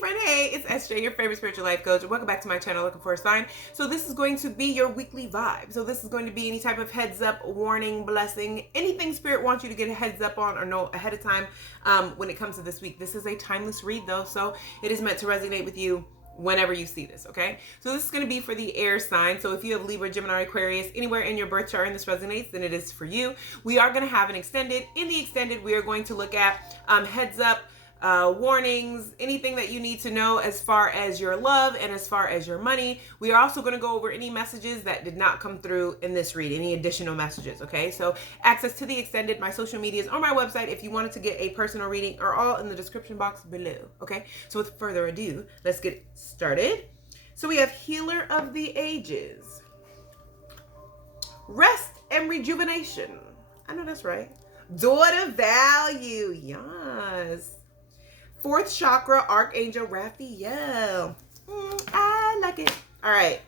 friend. Hey, it's SJ, your favorite spiritual life coach. Welcome back to my channel, Looking for a Sign. So this is going to be your weekly vibe. So this is going to be any type of heads up, warning, blessing, anything Spirit wants you to get a heads up on or know ahead of time when it comes to this week. This is a timeless read though, so it is meant to resonate with you whenever you see this, okay? So this is going to be for the air sign. So if you have Libra, Gemini, Aquarius, anywhere in your birth chart and this resonates, then it is for you. We are going to have an extended. In the extended, we are going to look at heads up, warnings, anything that you need to know as far as your love and as far as your money. We are also going to go over any messages that did not come through in this read, any additional messages, okay? So access to the extended, my social medias, or my website if you wanted to get a personal reading are all in the description box below, okay? So with further ado, let's get started. So we have Healer of the Ages. Rest and rejuvenation. I know that's right. Daughter value. Yes. Fourth chakra, Archangel Raphael. I like it. All right.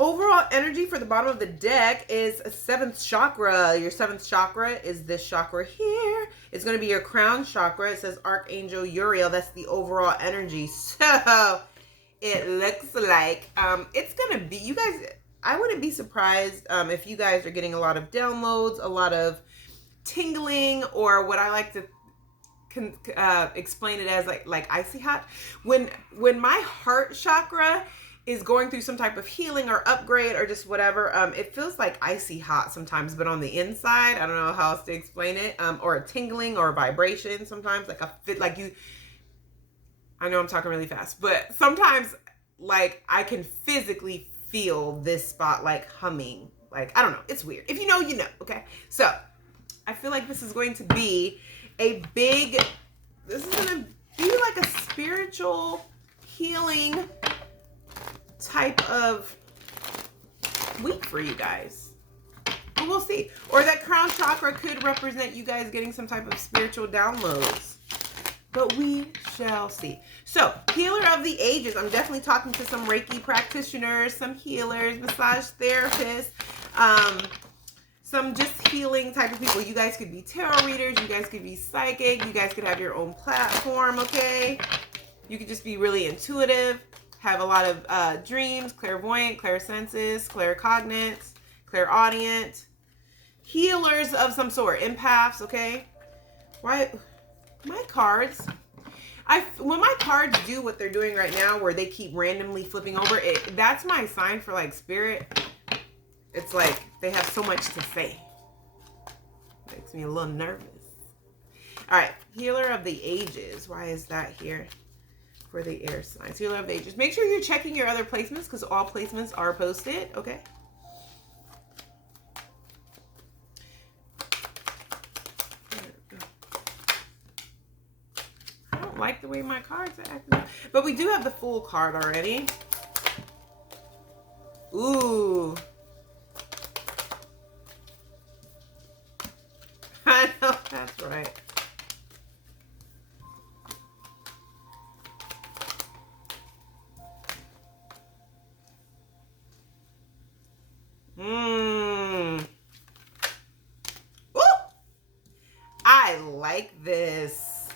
Overall energy for the bottom of the deck is a seventh chakra. Your seventh chakra is this chakra here. It's going to be your crown chakra. It says Archangel Uriel. That's the overall energy. So it looks like it's going to be, you guys, I wouldn't be surprised if you guys are getting a lot of downloads, a lot of tingling, or what I like to explain it as like icy hot. When my heart chakra is going through some type of healing or upgrade or just whatever, it feels like icy hot sometimes, but on the inside, I don't know how else to explain it, or a tingling or a vibration sometimes, like a fit, like you, I know I'm talking really fast, but sometimes like I can physically feel this spot like humming, like, I don't know, it's weird. If you know, you know, okay? So I feel like this is going to be this is going to be like a spiritual healing type of week for you guys. But we'll see. Or that crown chakra could represent you guys getting some type of spiritual downloads. But we shall see. So, Healer of the Ages. I'm definitely talking to some Reiki practitioners, some healers, massage therapists, some just healing type of people. You guys could be tarot readers. You guys could be psychic. You guys could have your own platform, okay? You could just be really intuitive, have a lot of dreams, clairvoyant, clairsenses, claircognate, clairaudient, healers of some sort, empaths, okay? Why? My cards, when my cards do what they're doing right now, where they keep randomly flipping over, that's my sign for like spirit. It's like they have so much to say. Makes me a little nervous. All right, Healer of the Ages. Why is that here for the air signs? Healer of the Ages. Make sure you're checking your other placements because all placements are posted, okay? I don't like the way my cards are acting, but we do have the full card already. Ooh. I know, that's right. Ooh. I like this.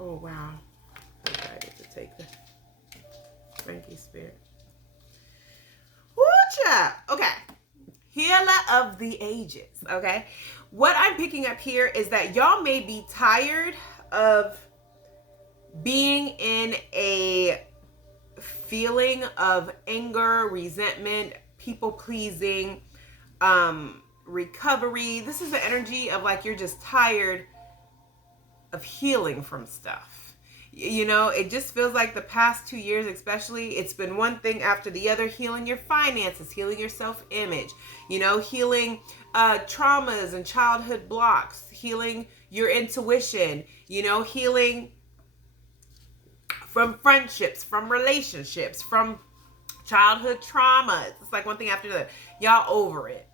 Oh, wow. Decided to take the Frankie Spirit. Woo-cha! Okay. Healer of the Ages, okay? What I'm picking up here is that y'all may be tired of being in a feeling of anger, resentment, people-pleasing, recovery. This is the energy of like you're just tired of healing from stuff. You know, it just feels like the past 2 years especially, it's been one thing after the other, healing your finances, healing your self-image, you know, healing traumas and childhood blocks, healing your intuition, you know, healing from friendships, from relationships, from childhood trauma. It's like one thing after the other. Y'all over it.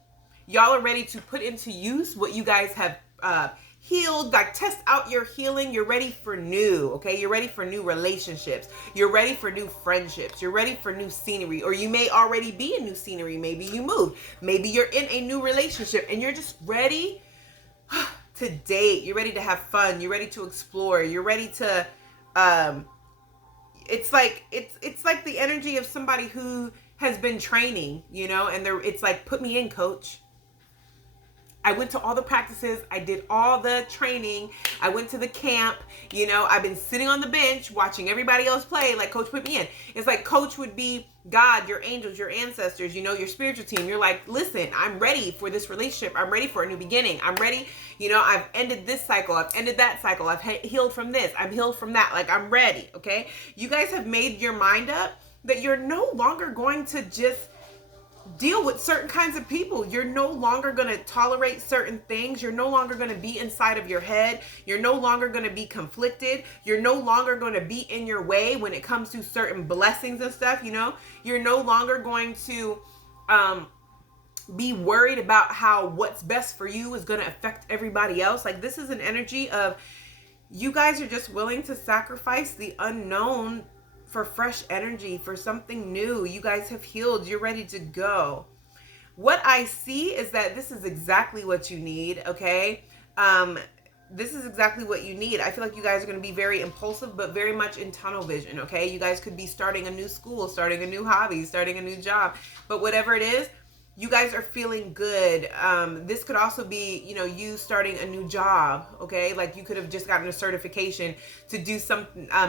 Y'all are ready to put into use what you guys have healed, like test out your healing. You're ready for new, okay? You're ready for new relationships. You're ready for new friendships. You're ready for new scenery, or you may already be in new scenery. Maybe you moved. Maybe you're in a new relationship and you're just ready to date. You're ready to have fun. You're ready to explore. You're ready to, it's like the energy of somebody who has been training, you know, and it's like, put me in, coach. I went to all the practices. I did all the training. I went to the camp. You know, I've been sitting on the bench watching everybody else play. Like, coach, put me in. It's like coach would be God, your angels, your ancestors, you know, your spiritual team. You're like, listen, I'm ready for this relationship. I'm ready for a new beginning. I'm ready. You know, I've ended this cycle. I've ended that cycle. I've healed from this. I'm healed from that. Like, I'm ready. Okay. You guys have made your mind up that you're no longer going to just deal with certain kinds of people. You're no longer going to tolerate certain things. You're no longer going to be inside of your head. You're no longer going to be conflicted. You're no longer going to be in your way when it comes to certain blessings and stuff, you know. You're no longer going to be worried about how what's best for you is going to affect everybody else. Like, this is an energy of you guys are just willing to sacrifice the unknown for fresh energy, for something new. You guys have healed. You're ready to go. What I see is that this is exactly what you need, okay? This is exactly what you need. I feel like you guys are going to be very impulsive, but very much in tunnel vision, okay? You guys could be starting a new school, starting a new hobby, starting a new job. But whatever it is, you guys are feeling good. This could also be, you know, you starting a new job, okay? Like, you could have just gotten a certification to do some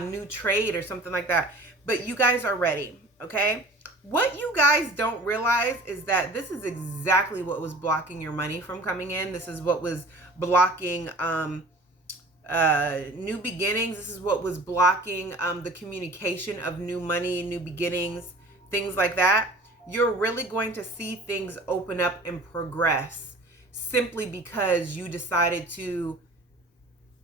new trade or something like that. But you guys are ready, okay? What you guys don't realize is that this is exactly what was blocking your money from coming in. This is what was blocking new beginnings. This is what was blocking the communication of new money, new beginnings, things like that. You're really going to see things open up and progress simply because you decided to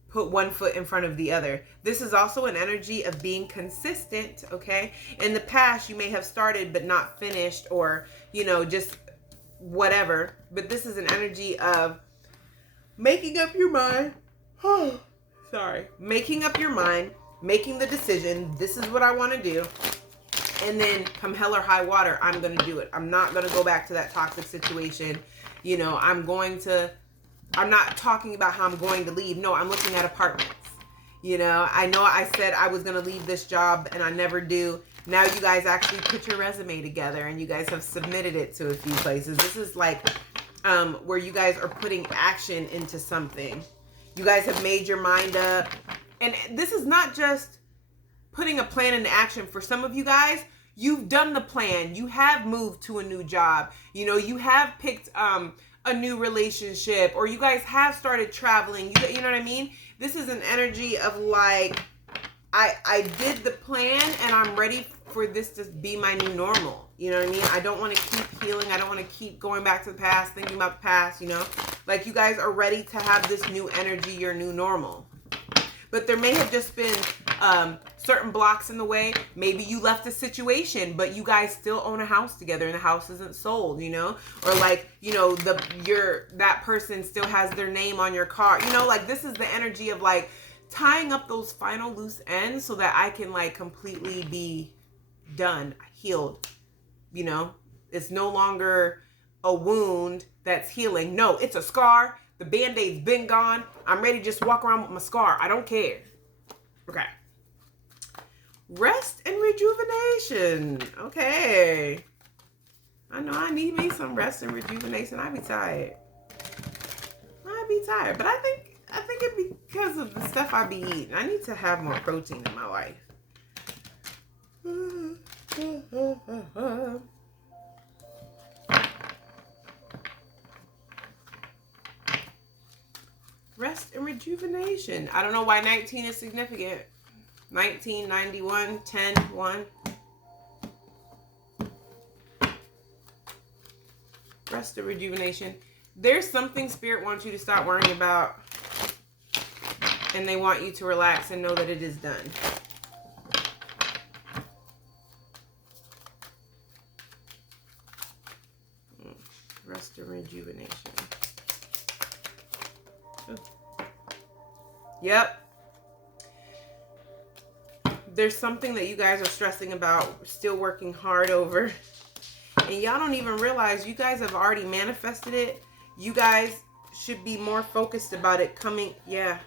put one foot in front of the other. This is also an energy of being consistent, okay? In the past, you may have started but not finished, or, you know, just whatever. But this is an energy of making up your mind. Making up your mind, making the decision. This is what I want to do. And then come hell or high water, I'm going to do it. I'm not going to go back to that toxic situation. You know, I'm not talking about how I'm going to leave. No, I'm looking at apartments. You know I said I was going to leave this job and I never do. Now you guys actually put your resume together and you guys have submitted it to a few places. This is like where you guys are putting action into something. You guys have made your mind up. And this is not just putting a plan into action. For some of you guys, you've done the plan. You have moved to a new job. You know, you have picked a new relationship, or you guys have started traveling. You know what I mean? This is an energy of like, I did the plan and I'm ready for this to be my new normal. You know what I mean? I don't want to keep healing. I don't want to keep going back to the past, thinking about the past, you know? Like, you guys are ready to have this new energy, your new normal. But there may have just been certain blocks in the way. Maybe you left a situation, but you guys still own a house together and the house isn't sold, you know? Or like, you know, that person still has their name on your car. You know, like, this is the energy of like tying up those final loose ends so that I can like completely be done, healed. You know, it's no longer a wound that's healing. No, it's a scar. The Band-Aid's been gone. I'm ready to just walk around with my scar. I don't care. Okay. Rest and rejuvenation. Okay. I know I need me some rest and rejuvenation. I be tired. But I think it's because of the stuff I be eating. I need to have more protein in my life. Rest and rejuvenation. I don't know why 19 is significant. 19, 91, 10, 1. Rest and rejuvenation. There's something Spirit wants you to stop worrying about. And they want you to relax and know that it is done. Rest and rejuvenation. Yep. There's something that you guys are stressing about, still working hard over. And y'all don't even realize you guys have already manifested it. You guys should be more focused about it coming. Yeah.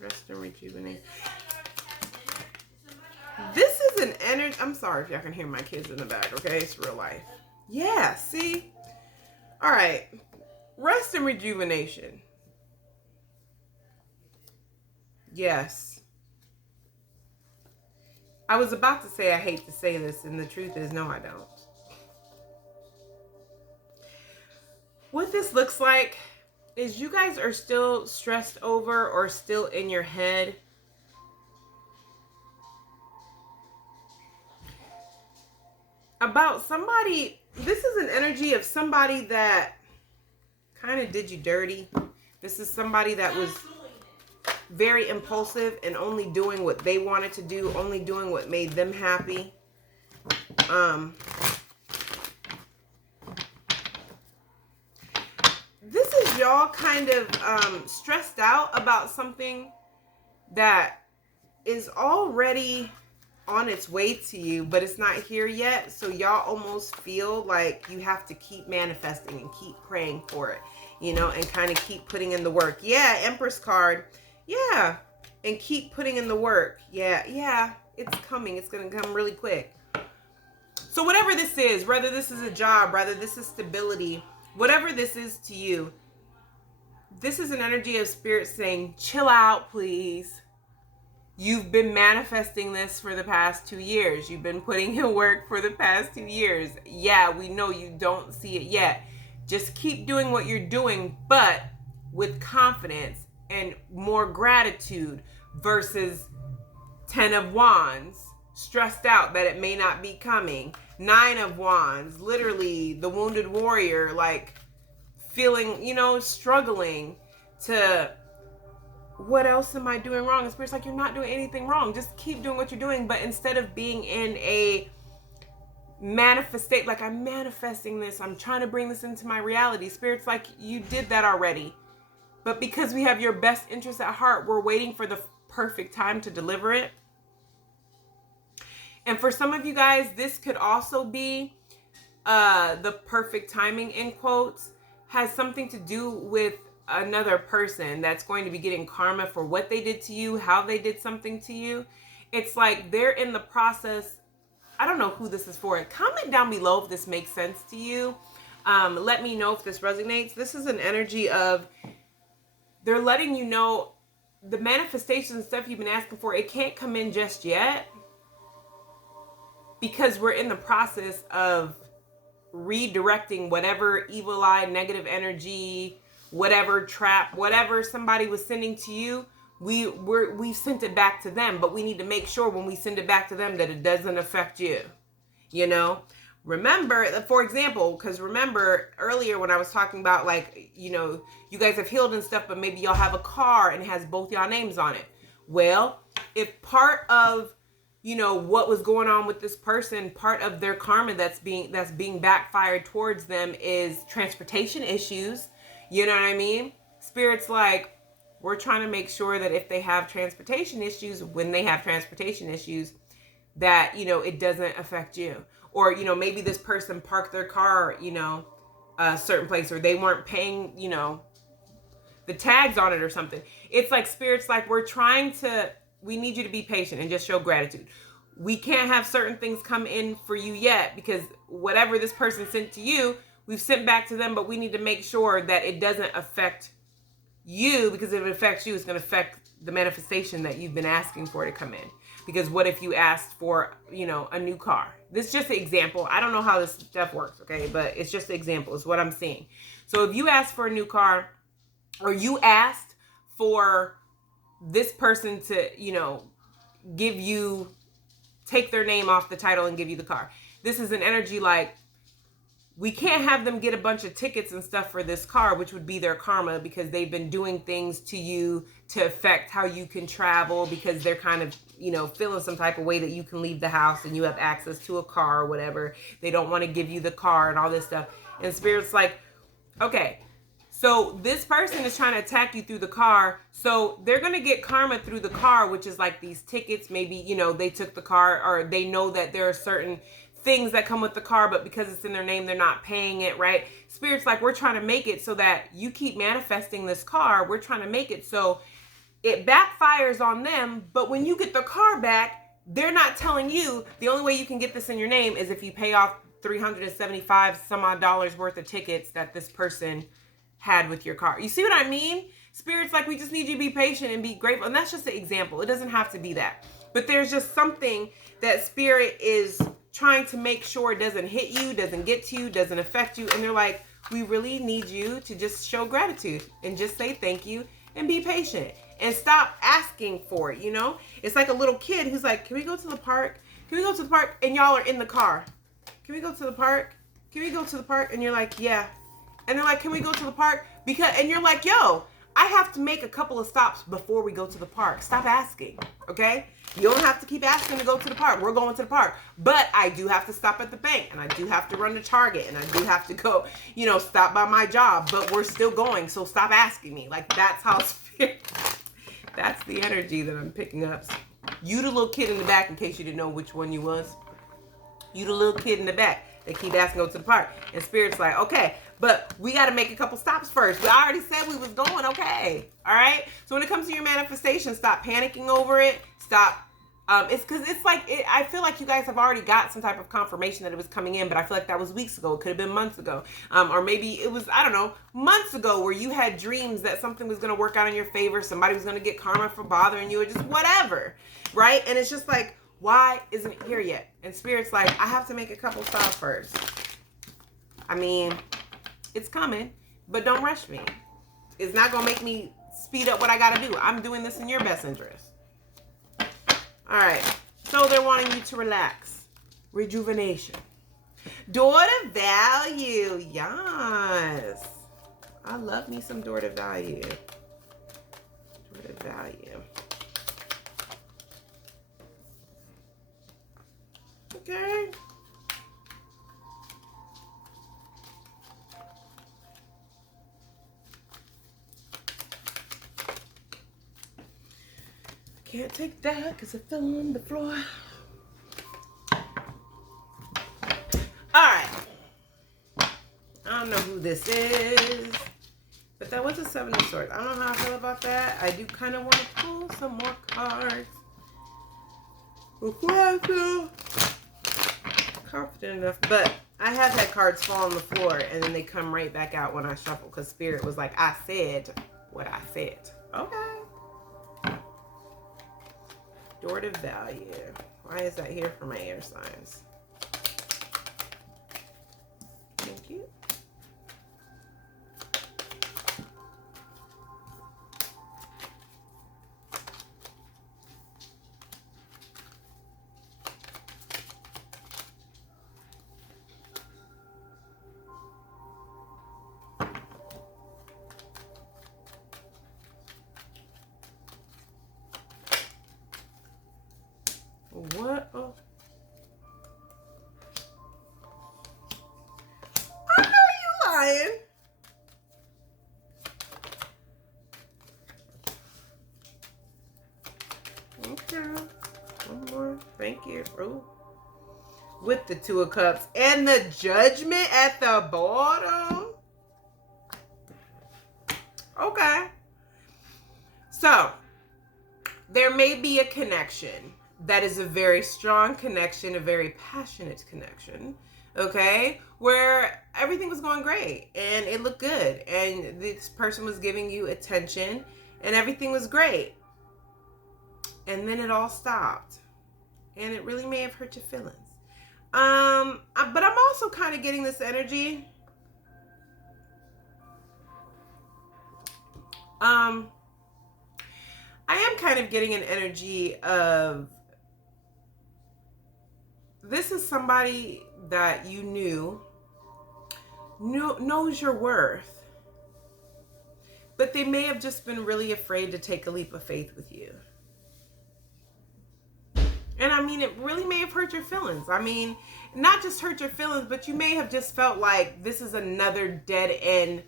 Rest and rejuvenate. This is an energy. I'm sorry if y'all can hear my kids in the back, okay? It's real life. Yeah, see? All right. Rest and rejuvenation. Yes. I was about to say I hate to say this, and the truth is, no, I don't. What this looks like is you guys are still stressed over or still in your head about somebody. This is an energy of somebody that kind of did you dirty. This is somebody that was very impulsive and only doing what they wanted to do, only doing what made them happy. This is y'all kind of stressed out about something that is already on its way to you, but it's not here yet. So y'all almost feel like you have to keep manifesting and keep praying for it, you know, and kind of keep putting in the work. Yeah, Empress card. Yeah, and keep putting in the work. Yeah, it's coming. It's going to come really quick. So whatever this is, whether this is a job, whether this is stability, whatever this is to you, this is an energy of spirit saying, chill out, please. You've been manifesting this for the past 2 years. You've been putting in work for the past 2 years. Yeah, we know you don't see it yet. Just keep doing what you're doing, but with confidence and more gratitude versus 10 of Wands, stressed out that it may not be coming. 9 of Wands, literally the wounded warrior, like feeling, you know, struggling to, what else am I doing wrong? And Spirit's like, you're not doing anything wrong. Just keep doing what you're doing. But instead of being in a manifestate, like I'm manifesting this, I'm trying to bring this into my reality. Spirit's like, you did that already. But because we have your best interest at heart, we're waiting for the perfect time to deliver it. And for some of you guys, this could also be the perfect timing, in quotes, has something to do with another person that's going to be getting karma for what they did to you, how they did something to you. It's like they're in the process. I don't know who this is for. Comment down below if this makes sense to you. Let me know if this resonates. This is an energy of, they're letting you know the manifestation stuff you've been asking for, it can't come in just yet because we're in the process of redirecting whatever evil eye, negative energy, whatever trap, whatever somebody was sending to you, we sent it back to them. But we need to make sure when we send it back to them that it doesn't affect you. You know, remember, for example, because remember earlier when I was talking about, like, you know, you guys have healed and stuff, but maybe y'all have a car and it has both y'all names on it. Well, if part of, you know, what was going on with this person, part of their karma that's being backfired towards them is transportation issues. You know what I mean? Spirit's like, we're trying to make sure that if they have transportation issues, when they have transportation issues, that, you know, it doesn't affect you. Or, you know, maybe this person parked their car, you know, a certain place, or they weren't paying, you know, the tags on it or something. It's like Spirit's like, we need you to be patient and just show gratitude. We can't have certain things come in for you yet because whatever this person sent to you, we've sent back to them, but we need to make sure that it doesn't affect you, because if it affects you, it's going to affect the manifestation that you've been asking for to come in. Because what if you asked for, you know, a new car? This is just an example. I don't know how this stuff works, okay? But it's just an example. It's what I'm seeing. So if you asked for a new car, or you asked for this person to, you know, take their name off the title and give you the car. This is an energy like, we can't have them get a bunch of tickets and stuff for this car, which would be their karma, because they've been doing things to you to affect how you can travel, because they're kind of, feeling some type of way that you can leave the house and you have access to a car or whatever. They don't want to give you the car and all this stuff. And Spirit's like, okay, so this person is trying to attack you through the car. So they're going to get karma through the car, which is like these tickets. Maybe, they took the car, or they know that there are certain things that come with the car, but because it's in their name, they're not paying it, right? Spirit's like, we're trying to make it so that you keep manifesting this car. We're trying to make it so it backfires on them. But when you get the car back, they're not telling you the only way you can get this in your name is if you pay off $375 some odd dollars worth of tickets that this person had with your car. You see what I mean? Spirit's like, we just need you to be patient and be grateful. And that's just an example. It doesn't have to be that. But there's just something that Spirit is trying to make sure doesn't hit you, doesn't get to you, doesn't affect you. And they're like, we really need you to just show gratitude and just say thank you and be patient and stop asking for it, It's like a little kid who's like, can we go to the park? Can we go to the park? And y'all are in the car. Can we go to the park? Can we go to the park? And you're like, yeah. And they're like, can we go to the park? And you're like, yo, I have to make a couple of stops before we go to the park. Stop asking, okay? You don't have to keep asking to go to the park. We're going to the park. But I do have to stop at the bank, and I do have to run to Target, and I do have to go, stop by my job, but we're still going, so stop asking me. Like, that's how Spirit, that's the energy that I'm picking up. You the little kid in the back, in case you didn't know which one you was. You the little kid in the back. They keep asking to go to the park. And Spirit's like, okay, but we got to make a couple stops first. We already said we was going, okay. All right? So when it comes to your manifestation, stop panicking over it. Stop. It's because it's like, I feel like you guys have already got some type of confirmation that it was coming in, but I feel like that was weeks ago. It could have been months ago. Or maybe it was, I don't know, months ago, where you had dreams that something was going to work out in your favor. Somebody was going to get karma for bothering you, or just whatever. Right? And it's just like, why isn't it here yet? And Spirit's like, I have to make a couple stops first. I mean, it's coming, but don't rush me. It's not going to make me speed up what I got to do. I'm doing this in your best interest. All right. So they're wanting you to relax. Rejuvenation. Door to value. Yes. I love me some door to value. Door to value. Okay. Can't take that because it fell on the floor. All right. I don't know who this is, but that was a 7 of Swords. I don't know how I feel about that. I do kind of want to pull some more cards before I feel confident enough. But I have had cards fall on the floor and then they come right back out when I shuffle, because Spirit was like, I said what I said. Okay. Door to value. Why is that here for my air signs? Thank you. What? Oh. I know you lying. Okay. One more. Thank you. Oh. With the 2 of Cups and the Judgment at the bottom. Okay. So, there may be a connection that is a very strong connection, a very passionate connection, okay? Where everything was going great and it looked good and this person was giving you attention and everything was great. And then it all stopped and it really may have hurt your feelings. But I'm also kind of getting this energy. I am kind of getting an energy of, this is somebody that you knew knows your worth, but they may have just been really afraid to take a leap of faith with you. And I mean, it really may have hurt your feelings. I mean, not just hurt your feelings, but you may have just felt like this is another dead end,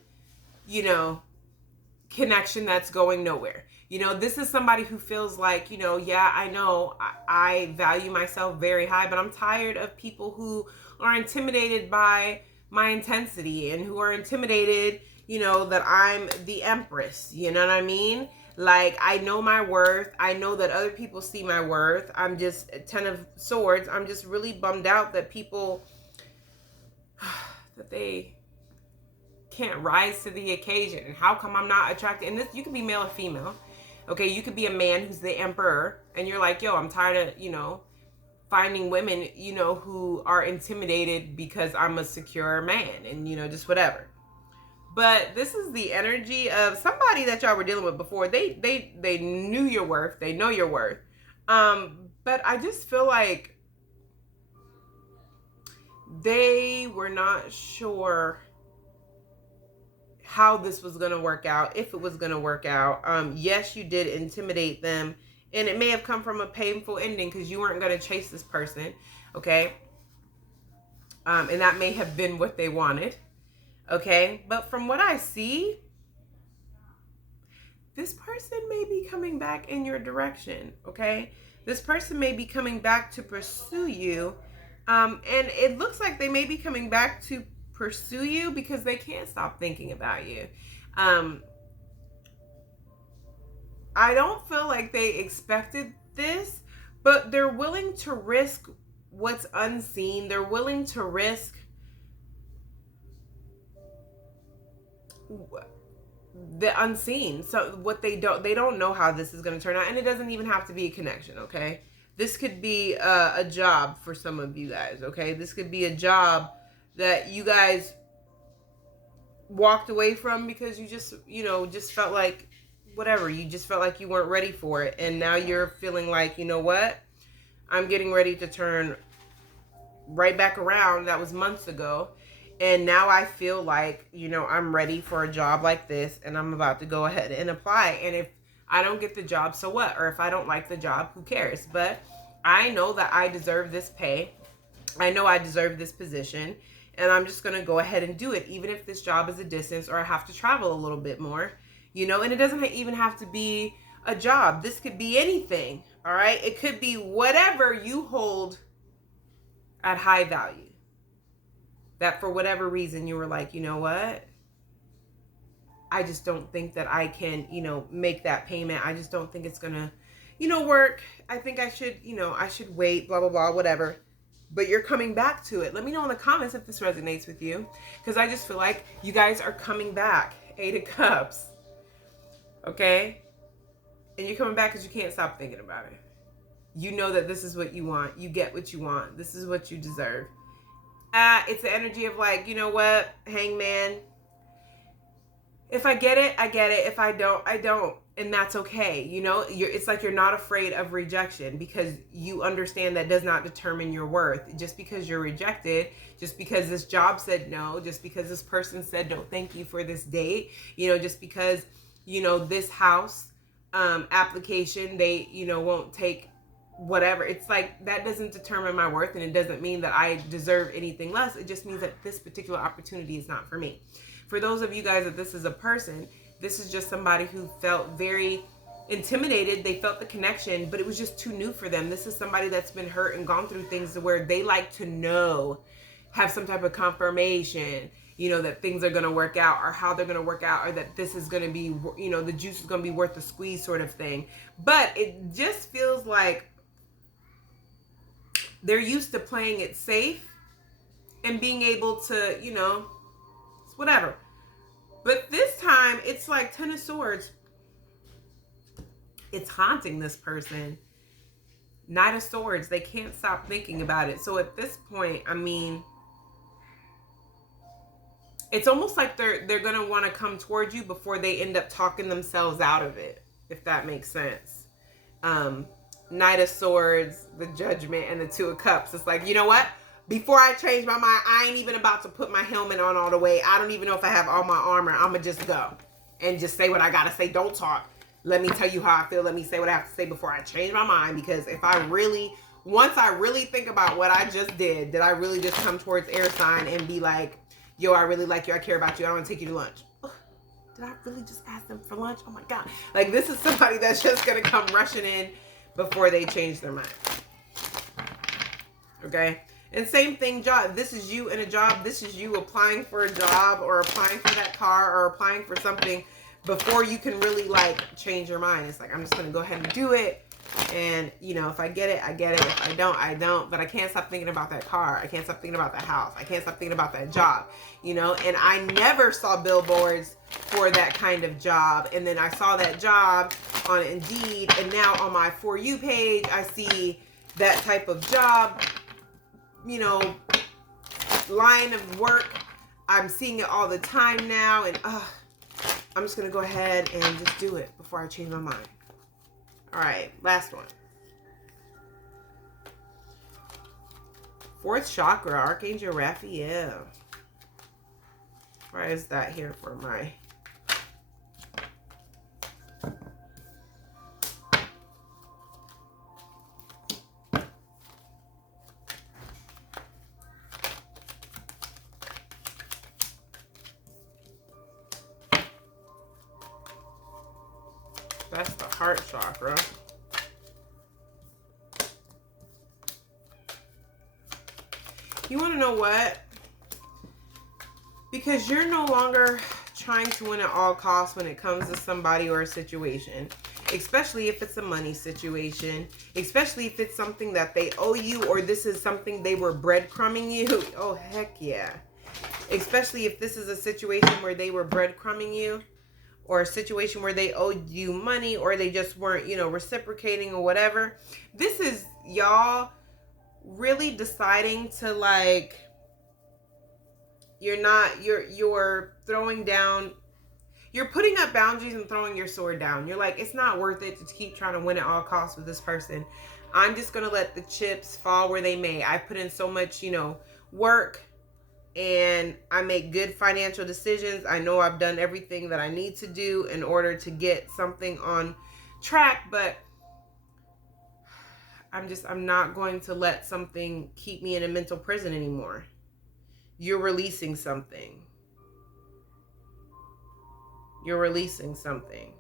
connection that's going nowhere. This is somebody who feels like, yeah, I know I value myself very high, but I'm tired of people who are intimidated by my intensity and who are intimidated, that I'm the empress. You know what I mean? Like, I know my worth. I know that other people see my worth. I'm just 10 of swords. I'm just really bummed out that people, that they can't rise to the occasion. And how come I'm not attracted? And this, you could be male or female. Okay, you could be a man who's the emperor. And you're like, yo, I'm tired of, finding women, who are intimidated because I'm a secure man. And, just whatever. But this is the energy of somebody that y'all were dealing with before. They knew your worth. They know your worth. But I just feel like they were not sure how this was going to work out, if it was going to work out. Yes, you did intimidate them. And it may have come from a painful ending because you weren't going to chase this person. Okay. And that may have been what they wanted. Okay, but from what I see, this person may be coming back in your direction. Okay, this person may be coming back to pursue you, and it looks like they may be coming back to pursue you because they can't stop thinking about you. I don't feel like they expected this, but they're willing to risk what's unseen. They're willing to risk the unseen. So what they don't know how this is going to turn out, and it doesn't even have to be a connection. Okay, this could be a job for some of you guys. Okay, this could be a job that you guys walked away from because you just felt like whatever, you just felt like you weren't ready for it, and now you're feeling like, you know what, I'm getting ready to turn right back around. That was months ago. And now I feel like, I'm ready for a job like this, and I'm about to go ahead and apply. And if I don't get the job, so what? Or if I don't like the job, who cares? But I know that I deserve this pay. I know I deserve this position. And I'm just going to go ahead and do it, even if this job is a distance or I have to travel a little bit more. And it doesn't even have to be a job. This could be anything. All right? It could be whatever you hold at high value. That for whatever reason you were like, you know what? I just don't think that I can, make that payment. I just don't think it's going to, work. I think I should, I should wait, blah, blah, blah, whatever. But you're coming back to it. Let me know in the comments if this resonates with you. Because I just feel like you guys are coming back. 8 of Cups. Okay? And you're coming back because you can't stop thinking about it. You know that this is what you want. You get what you want. This is what you deserve. It's the energy of like, you know what, Hangman, if I get it, I get it. If I don't, I don't. And that's okay. It's like you're not afraid of rejection because you understand that does not determine your worth. Just because you're rejected, just because this job said no, just because this person said no, thank you for this date, just because, this house application, they, won't take whatever. It's like that doesn't determine my worth, and it doesn't mean that I deserve anything less. It just means that this particular opportunity is not for me. For those of you guys that this is a person, this is just somebody who felt very intimidated. They felt the connection, but it was just too new for them. This is somebody that's been hurt and gone through things where they like to have some type of confirmation, that things are going to work out, or how they're going to work out, or that this is going to be, the juice is going to be worth the squeeze sort of thing. But it just feels like they're used to playing it safe and being able to, whatever. But this time, it's like 10 of Swords. It's haunting this person. Knight of Swords. They can't stop thinking about it. So at this point, I mean, it's almost like they're going to want to come towards you before they end up talking themselves out of it, if that makes sense. Knight of Swords, the Judgment, and the Two of Cups. It's like, you know what? before I change my mind, I ain't even about to put my helmet on all the way. I don't even know if I have all my armor. I'm going to just go and just say what I got to say. Don't talk. Let me tell you how I feel. Let me say what I have to say before I change my mind. Because if I really, once I really think about what I just did I really just come towards air sign and be like, yo, I really like you. I care about you. I want to take you to lunch. Did I really just ask them for lunch? Oh my God. Like, this is somebody that's just going to come rushing in before they change their mind. Okay? And same thing, job. This is you in a job. This is you applying for a job or applying for that car or applying for something before you can really, like, change your mind. It's like, I'm just going to go ahead and do it. And, you know, if I get it, I get it. If I don't, I don't. But I can't stop thinking about that car. I can't stop thinking about that house. I can't stop thinking about that job, you know. And I never saw billboards for that kind of job. And then I saw that job on Indeed. And now on my For You page, I see that type of job, you know, line of work. I'm seeing it all the time now. And I'm just going to go ahead and just do it before I change my mind. All right, last one. Fourth chakra, Archangel Raphael. Why is that here for my... That's the heart chakra. You want to know what? Because you're no longer trying to win at all costs when it comes to somebody or a situation. Especially if it's a money situation. Especially if it's something that they owe you, or this is something they were breadcrumbing you. Oh, heck yeah. Especially if this is a situation where they were breadcrumbing you. Or a situation where they owed you money, or they just weren't, you know, reciprocating or whatever. This is y'all really deciding to, like, you're throwing down, you're putting up boundaries and throwing your sword down. You're like, it's not worth it to keep trying to win at all costs with this person. I'm just going to let the chips fall where they may. I put in so much, you know, work. And I make good financial decisions. I know I've done everything that I need to do in order to get something on track, but I'm not going to let something keep me in a mental prison anymore. You're releasing something. You're releasing something.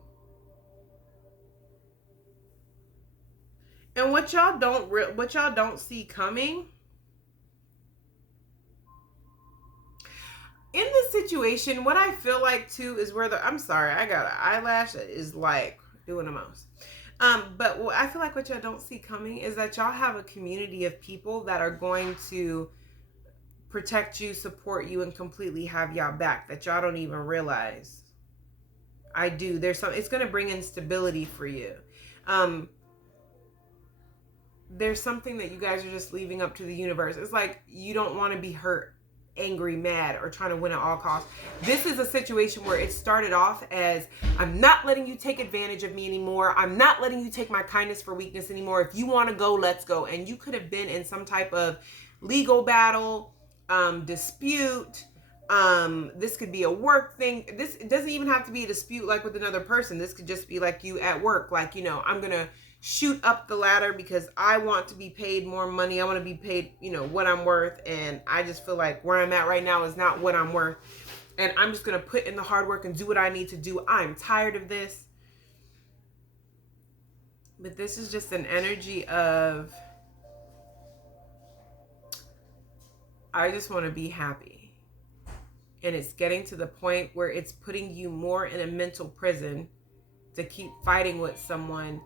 And what y'all don't see coming, in this situation, what I feel like too is where I'm sorry, I got an eyelash that is like doing the most. But what I feel like what y'all don't see coming is that y'all have a community of people that are going to protect you, support you, and completely have y'all back that y'all don't even realize. I do. It's going to bring in stability for you. There's something that you guys are just leaving up to the universe. It's like you don't want to be hurt, angry, mad, or trying to win at all costs. This is a situation where it started off as, I'm not letting you take advantage of me anymore. I'm not letting you take my kindness for weakness anymore. If you want to go, let's go. And you could have been in some type of legal battle, dispute. This could be a work thing. It doesn't even have to be a dispute like with another person. This could just be like you at work. Like, you know, I'm going to shoot up the ladder because I want to be paid more money. I want to be paid, you know, what I'm worth. And I just feel like where I'm at right now is not what I'm worth. And I'm just going to put in the hard work and do what I need to do. I'm tired of this. But this is just an energy of, I just want to be happy. And it's getting to the point where it's putting you more in a mental prison to keep fighting with someone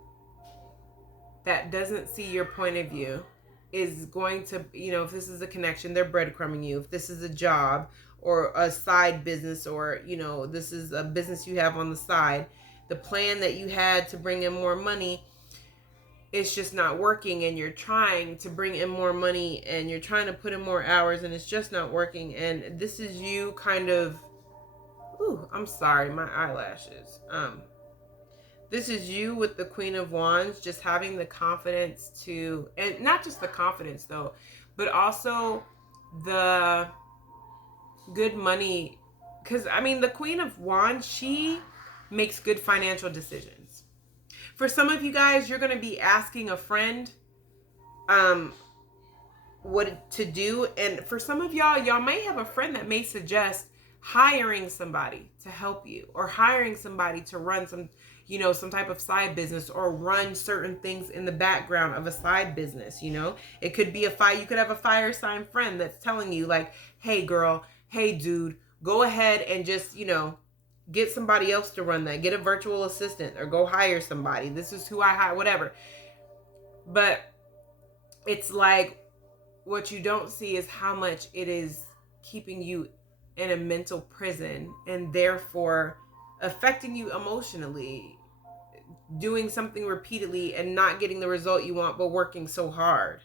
that doesn't see your point of view, is going to, you know, if this is a connection, they're breadcrumbing you. If this is a job or a side business, or, you know, this is a business you have on the side, the plan that you had to bring in more money, it's just not working, and you're trying to bring in more money and you're trying to put in more hours and it's just not working. And this is you kind of, I'm sorry, my eyelashes. This is you with the Queen of Wands, just having the confidence to, and not just the confidence though, but also the good money. Because, I mean, the Queen of Wands, she makes good financial decisions. For some of you guys, you're going to be asking a friend what to do. And for some of y'all may have a friend that may suggest hiring somebody to help you, or hiring somebody to run some, you know, some type of side business, or run certain things in the background of a side business. You know, it could be you could have a fire sign friend that's telling you like, hey girl, hey dude, go ahead and just, you know, get somebody else to run that, get a virtual assistant, or go hire somebody. This is who I hire, whatever. But it's like, what you don't see is how much it is keeping you in a mental prison, and therefore affecting you emotionally, doing something repeatedly and not getting the result you want, but working so hard.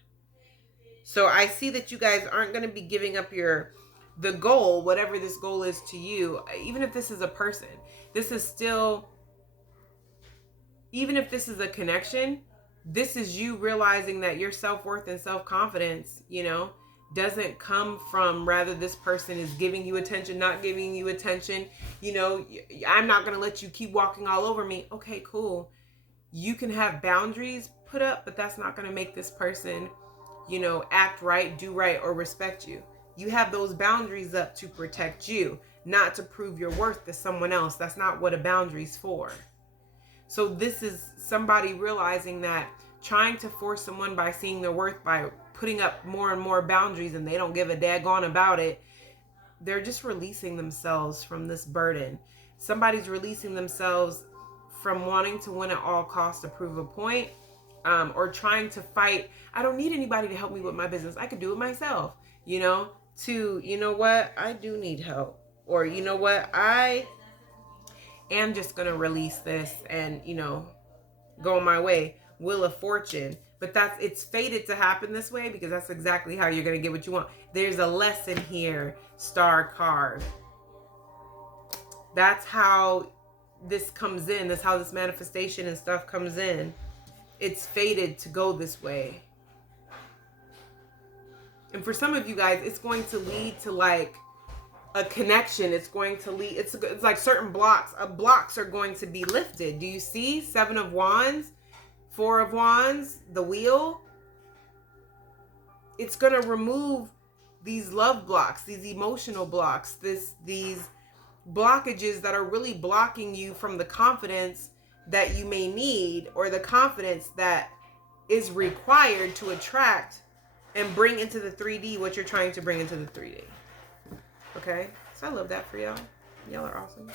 So I see that you guys aren't going to be giving up the goal, whatever this goal is to you. Even if this is a person, this is still, even if this is a connection, this is you realizing that your self-worth and self-confidence, you know, doesn't come from rather this person is giving you attention, not giving you attention. You know, I'm not going to let you keep walking all over me. Okay, cool. You can have boundaries put up, but that's not going to make this person, you know, act right, do right, or respect you. You have those boundaries up to protect you, not to prove your worth to someone else. That's not what a boundary's for. So this is somebody realizing that trying to force someone by seeing their worth by putting up more and more boundaries, and they don't give a daggone about it, they're just releasing themselves from this burden. Somebody's releasing themselves from wanting to win at all costs to prove a point, or trying to fight. I don't need anybody to help me with my business. I could do it myself, you know, to, you know what, I do need help. Or, you know what, I am just going to release this and, you know, go my way. Wheel of Fortune. But it's fated to happen this way, because that's exactly how you're going to get what you want. There's a lesson here, Star card. That's how this comes in. That's how this manifestation and stuff comes in. It's fated to go this way. And for some of you guys, it's going to lead to like a connection. It's going to lead, it's like certain blocks are going to be lifted. Do you see? 7 of Wands, 4 of Wands, the wheel. It's going to remove these love blocks, these emotional blocks, these blockages that are really blocking you from the confidence that you may need, or the confidence that is required to attract and bring into the 3D what you're trying to bring into the 3D. Okay? So I love that for y'all. Y'all are awesome.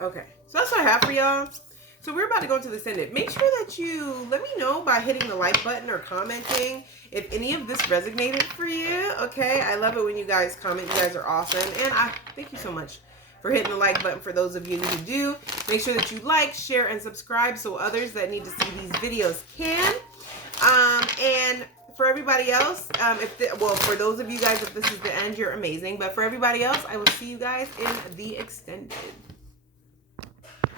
Okay. So that's what I have for y'all. So we're about to go into the ascendant. Make sure that you let me know by hitting the like button or commenting if any of this resonated for you. Okay? I love it when you guys comment. You guys are awesome. And I thank you so much for hitting the like button. For those of you who do, make sure that you like, share, and subscribe so others that need to see these videos can. And for everybody else, for those of you guys, if this is the end, you're amazing. But for everybody else, I will see you guys in the extended.